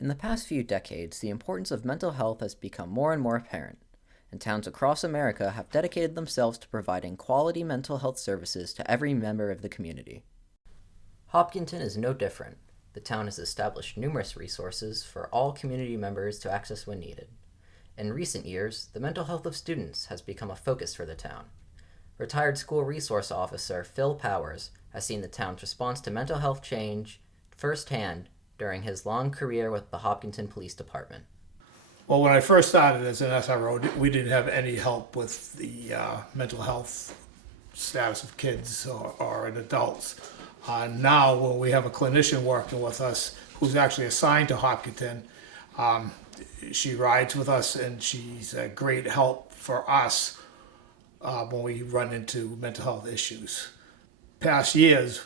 In the past few decades, the importance of mental health has become more and more apparent, and towns across America have dedicated themselves to providing quality mental health services to every member of the community. Hopkinton is no different. The town has established numerous resources for all community members to access when needed. In recent years, the mental health of students has become a focus for the town. Retired school resource officer Phil Powers has seen the town's response to mental health change firsthand during his long career with the Hopkinton Police Department. Well, when I first started as an SRO, we didn't have any help with the mental health status of kids or adults. Now, when we have a clinician working with us who's actually assigned to Hopkinton, she rides with us and she's a great help for us when we run into mental health issues. Past years,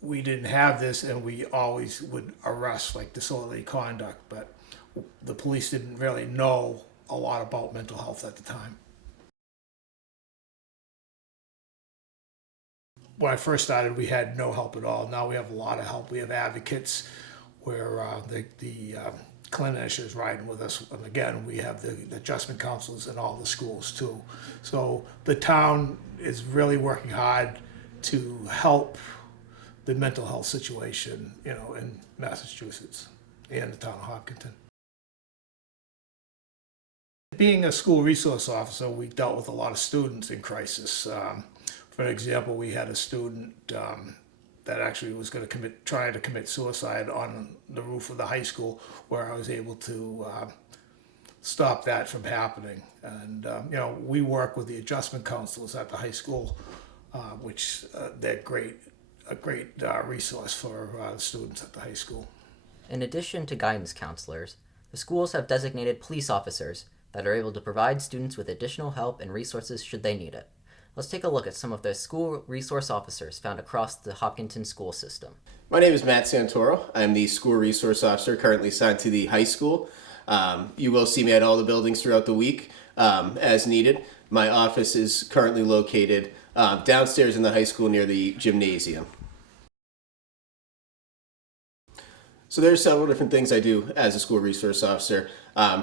we didn't have this and we always would arrest like disorderly conduct, but the police didn't really know a lot about mental health at the time. When I first started, we had no help at all. Now we have a lot of help. We have advocates where the clinician is riding with us. And again, we have the adjustment counselors in all the schools too. So the town is really working hard to help the mental health situation, in Massachusetts and the town of Hopkinton. Being a school resource officer, we dealt with a lot of students in crisis. For example, we had a student that actually was going to trying to commit suicide on the roof of the high school, where I was able to stop that from happening. And we work with the adjustment counselors at the high school, which they're a great resource for students at the high school. In addition to guidance counselors, the schools have designated police officers that are able to provide students with additional help and resources should they need it. Let's take a look at some of the school resource officers found across the Hopkinton school system. My name is Matt Santoro. I'm the school resource officer currently assigned to the high school. You will see me at all the buildings throughout the week as needed. My office is currently located downstairs in the high school near the gymnasium. So there's several different things I do as a school resource officer.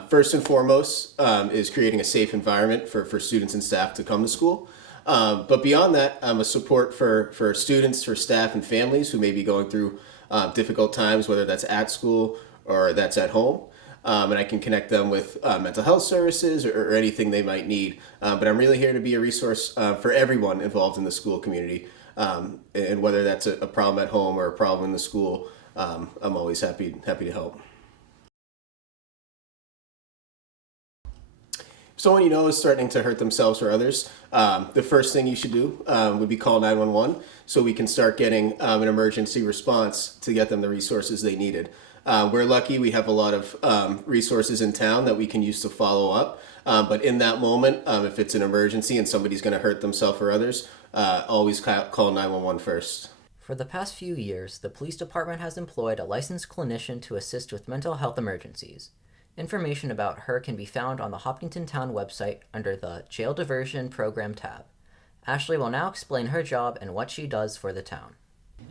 First and foremost is creating a safe environment for students and staff to come to school. But beyond that, I'm a support for students, for staff and families who may be going through difficult times, whether that's at school or that's at home. And I can connect them with mental health services or anything they might need. But I'm really here to be a resource for everyone involved in the school community. And whether that's a problem at home or a problem in the school, I'm always happy to help. If someone you know is starting to hurt themselves or others, the first thing you should do would be call 911 so we can start getting an emergency response to get them the resources they needed. We're lucky we have a lot of resources in town that we can use to follow up, but in that moment, if it's an emergency and somebody's going to hurt themselves or others, always call 911 first. For the past few years, the police department has employed a licensed clinician to assist with mental health emergencies. Information about her can be found on the Hopkinton Town website under the Jail Diversion Program tab. Ashley will now explain her job and what she does for the town.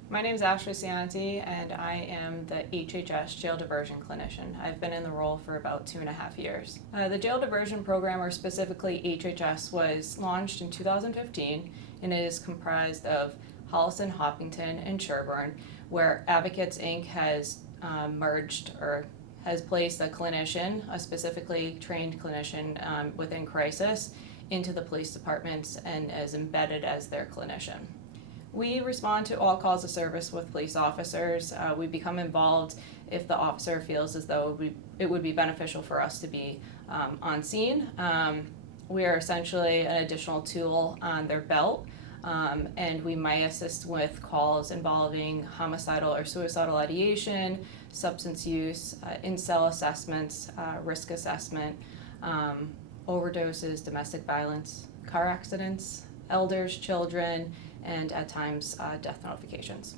My name is Ashley Cianti, and I am the HHS Jail Diversion Clinician. I've been in the role for about 2.5 years. The Jail Diversion Program, or specifically HHS, was launched in 2015, and it is comprised of Holliston, Hopkinton, and Sherburne, where Advocates Inc. has merged or has placed a clinician, a specifically trained clinician within crisis, into the police departments and is embedded as their clinician. We respond to all calls of service with police officers. We become involved if the officer feels as though it would be beneficial for us to be on scene. We are essentially an additional tool on their belt. And we might assist with calls involving homicidal or suicidal ideation, substance use, in-cell assessments, risk assessment, overdoses, domestic violence, car accidents, elders, children, and at times death notifications.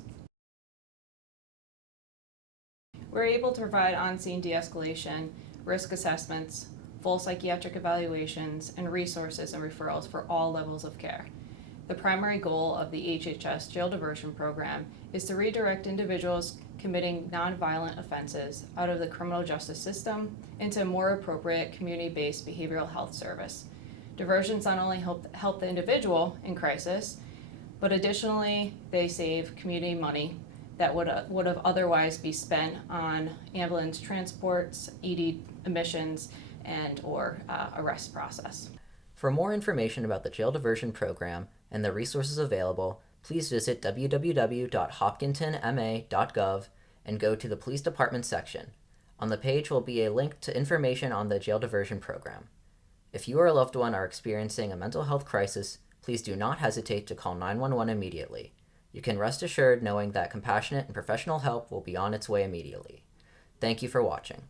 We're able to provide on-scene de-escalation, risk assessments, full psychiatric evaluations, and resources and referrals for all levels of care. The primary goal of the HHS Jail Diversion Program is to redirect individuals committing nonviolent offenses out of the criminal justice system into a more appropriate community-based behavioral health service. Diversions not only help the individual in crisis, but additionally they save community money that would have otherwise be spent on ambulance transports, ED admissions, and or arrest process. For more information about the Jail Diversion Program and the resources available, please visit www.hopkintonma.gov and go to the Police Department section. On the page will be a link to information on the Jail Diversion Program. If you or a loved one are experiencing a mental health crisis, please do not hesitate to call 911 immediately. You can rest assured knowing that compassionate and professional help will be on its way immediately. Thank you for watching.